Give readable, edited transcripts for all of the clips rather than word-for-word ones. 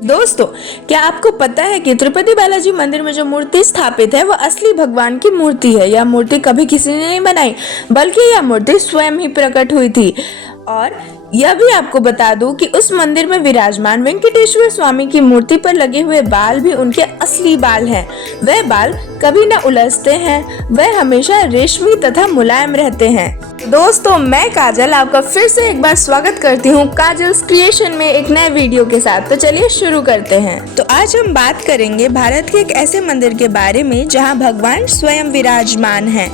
दोस्तों, क्या आपको पता है कि तिरुपति बालाजी मंदिर में जो मूर्ति स्थापित है वह असली भगवान की मूर्ति है। यह मूर्ति कभी किसी ने नहीं बनाई, बल्कि यह मूर्ति स्वयं ही प्रकट हुई थी। और यह भी आपको बता दूं कि उस मंदिर में विराजमान वेंकटेश्वर स्वामी की मूर्ति पर लगे हुए बाल भी उनके असली बाल हैं। वह बाल कभी न उलझते हैं, वह हमेशा रेशमी तथा मुलायम रहते हैं। दोस्तों, मैं काजल आपका फिर से एक बार स्वागत करती हूँ काजल्स क्रिएशन में एक नए वीडियो के साथ। तो चलिए शुरू करते हैं। तो आज हम बात करेंगे भारत के एक ऐसे मंदिर के बारे में जहाँ भगवान स्वयं विराजमान हैं।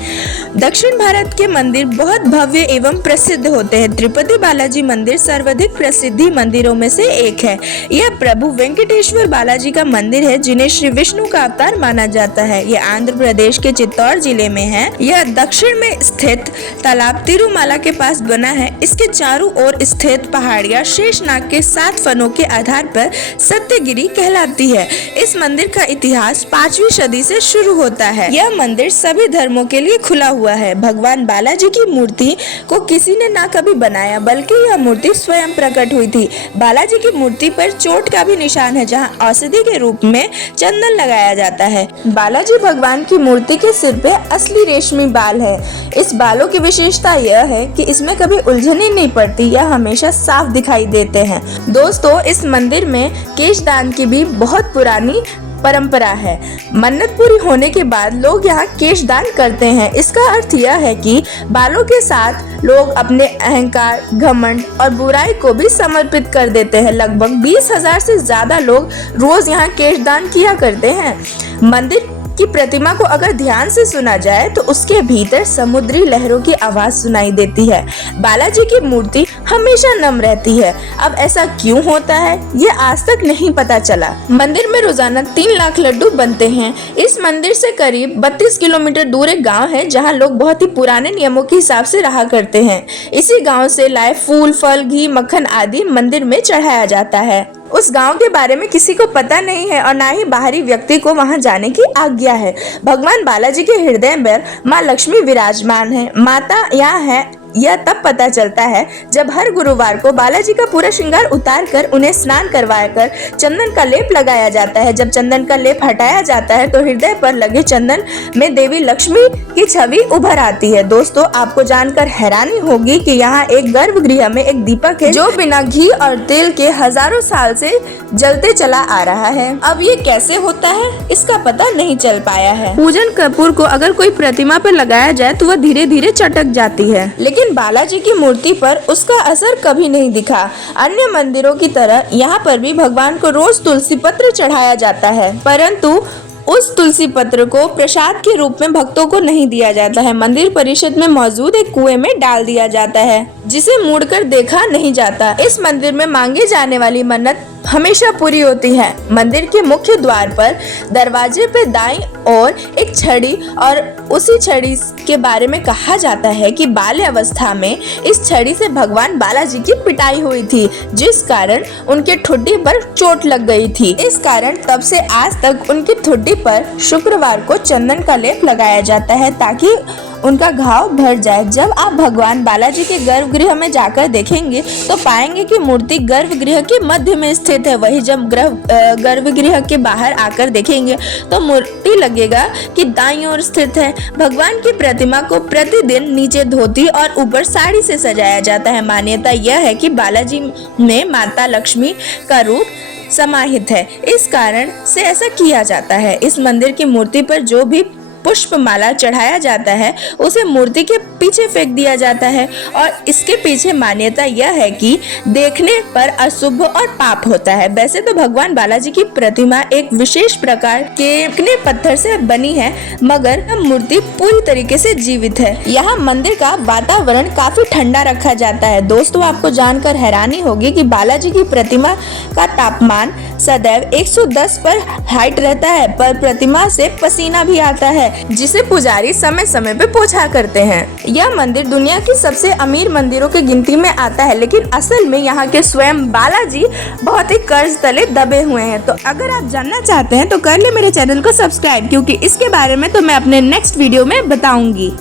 दक्षिण भारत के मंदिर बहुत भव्य एवं प्रसिद्ध होते हैं। तिरुपति बालाजी मंदिर सर्वाधिक प्रसिद्धि मंदिरों में से एक है। यह प्रभु वेंकटेश्वर बालाजी का मंदिर है, जिन्हें श्री विष्णु का अवतार माना जाता है। यह आंध्र प्रदेश के चित्तौड़ जिले में है। यह दक्षिण में स्थित तालाब तिरुमाला के पास बना है। इसके चारों ओर स्थित पहाड़ियां शेषनाग के 7 फनों के आधार पर सत्यगिरी कहलाती है। इस मंदिर का इतिहास 5वीं सदी से शुरू होता है। यह मंदिर सभी धर्मों के लिए खुला हुआ है। भगवान बालाजी की मूर्ति को किसी ने ना कभी बनाया, बल्कि यह मूर्ति स्वयं प्रकट हुई थी। बालाजी की मूर्ति पर चोट का भी निशान है, जहाँ औषधि के रूप में चंदन लगाया जाता है। बालाजी भगवान की मूर्ति के सिर पे असली रेशमी बाल है। इस बालों की विशेषता यह है कि इसमें कभी उलझने नहीं पड़ती, यह हमेशा साफ दिखाई देते हैं। दोस्तों, इस मंदिर में केशदान की भी बहुत पुरानी परंपरा है। मन्नत पूरी होने के बाद लोग यहाँ केशदान करते हैं। इसका अर्थ यह है कि बालों के साथ लोग अपने अहंकार, घमंड और बुराई को भी समर्पित कर देते हैं। लगभग 20,000 से ज्यादा लोग रोज यहाँ केशदान किया करते हैं। मंदिर की प्रतिमा को अगर ध्यान से सुना जाए तो उसके भीतर समुद्री लहरों की आवाज सुनाई देती है। बालाजी की मूर्ति हमेशा नम रहती है। अब ऐसा क्यों होता है, ये आज तक नहीं पता चला। मंदिर में रोजाना 3 लाख लड्डू बनते हैं। इस मंदिर से करीब 32 किलोमीटर दूर एक गांव है, जहां लोग बहुत ही पुराने नियमों के हिसाब से रहा करते हैं। इसी गांव से लाए फूल, फल, घी, मक्खन आदि मंदिर में चढ़ाया जाता है। उस गांव के बारे में किसी को पता नहीं है और ना ही बाहरी व्यक्ति को वहां जाने की आज्ञा है। भगवान बालाजी के हृदय में माँ लक्ष्मी विराजमान है। माता यहाँ है, यह तब पता चलता है जब हर गुरुवार को बालाजी का पूरा श्रृंगार उतार कर उन्हें स्नान करवाकर चंदन का लेप लगाया जाता है। जब चंदन का लेप हटाया जाता है तो हृदय पर लगे चंदन में देवी लक्ष्मी की छवि उभर आती है। दोस्तों, आपको जानकर हैरानी होगी कि यहाँ एक गर्भगृह में एक दीपक है, जो बिना घी और तेल के हजारों साल से जलते चला आ रहा है। अब ये कैसे होता है, इसका पता नहीं चल पाया है। पूजन कपूर को अगर कोई प्रतिमा पर लगाया जाए तो वह धीरे धीरे चटक जाती है, लेकिन बालाजी की मूर्ति पर उसका असर कभी नहीं दिखा। अन्य मंदिरों की तरह यहाँ पर भी भगवान को रोज तुलसी पत्र चढ़ाया जाता है, परंतु उस तुलसी पत्र को प्रसाद के रूप में भक्तों को नहीं दिया जाता है। मंदिर परिषद में मौजूद एक कुएं में डाल दिया जाता है, जिसे मुड़कर देखा नहीं जाता। इस मंदिर में मांगे जाने वाली मन्नत हमेशा पूरी होती है। मंदिर के मुख्य द्वार पर दरवाजे पे दाईं ओर एक छड़ी और उसी छड़ी के बारे में कहा जाता है कि बाल्यावस्था में इस छड़ी से भगवान बालाजी की पिटाई हुई थी, जिस कारण उनके ठुड्डी पर चोट लग गई थी। इस कारण तब से आज तक उनकी ठुड्डी पर शुक्रवार को चंदन का लेप लगाया जाता है, ताकि उनका घाव भर जाए। जब आप भगवान बालाजी के गर्भगृह में जाकर देखेंगे तो पाएंगे कि मूर्ति गर्भगृह के मध्य में स्थित है। वही जब गर्भगृह के बाहर आकर देखेंगे तो मूर्ति लगेगा कि दाईं ओर स्थित है। भगवान की प्रतिमा को प्रतिदिन नीचे धोती और ऊपर साड़ी से सजाया जाता है। मान्यता यह है कि बालाजी में माता लक्ष्मी का रूप समाहित है, इस कारण से ऐसा किया जाता है। इस मंदिर की मूर्ति पर जो भी पुष्प माला चढ़ाया जाता है उसे मूर्ति के पीछे फेंक दिया जाता है, और इसके पीछे मान्यता यह है कि देखने पर अशुभ और पाप होता है। वैसे तो भगवान बालाजी की प्रतिमा एक विशेष प्रकार के पत्थर से बनी है, मगर मूर्ति पूरी तरीके से जीवित है। यहाँ मंदिर का वातावरण काफी ठंडा रखा जाता है। दोस्तों, आपको जानकर हैरानी होगी कि बालाजी की प्रतिमा का तापमान सदैव 110 पर हाइट रहता है, पर प्रतिमा से पसीना भी आता है, जिसे पुजारी समय समय पे पोछा करते हैं। यह मंदिर दुनिया की सबसे अमीर मंदिरों की गिनती में आता है, लेकिन असल में यहाँ के स्वयं बालाजी बहुत ही कर्ज तले दबे हुए हैं। तो अगर आप जानना चाहते हैं तो कर ले मेरे चैनल को सब्सक्राइब, क्योंकि इसके बारे में तो मैं अपने नेक्स्ट वीडियो में बताऊंगी।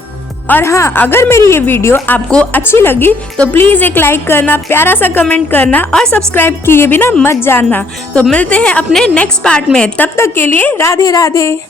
और हाँ, अगर मेरी ये वीडियो आपको अच्छी लगी तो प्लीज एक लाइक करना, प्यारा सा कमेंट करना और सब्सक्राइब किए बिना मत जाना। तो मिलते हैं अपने नेक्स्ट पार्ट में, तब तक के लिए राधे राधे।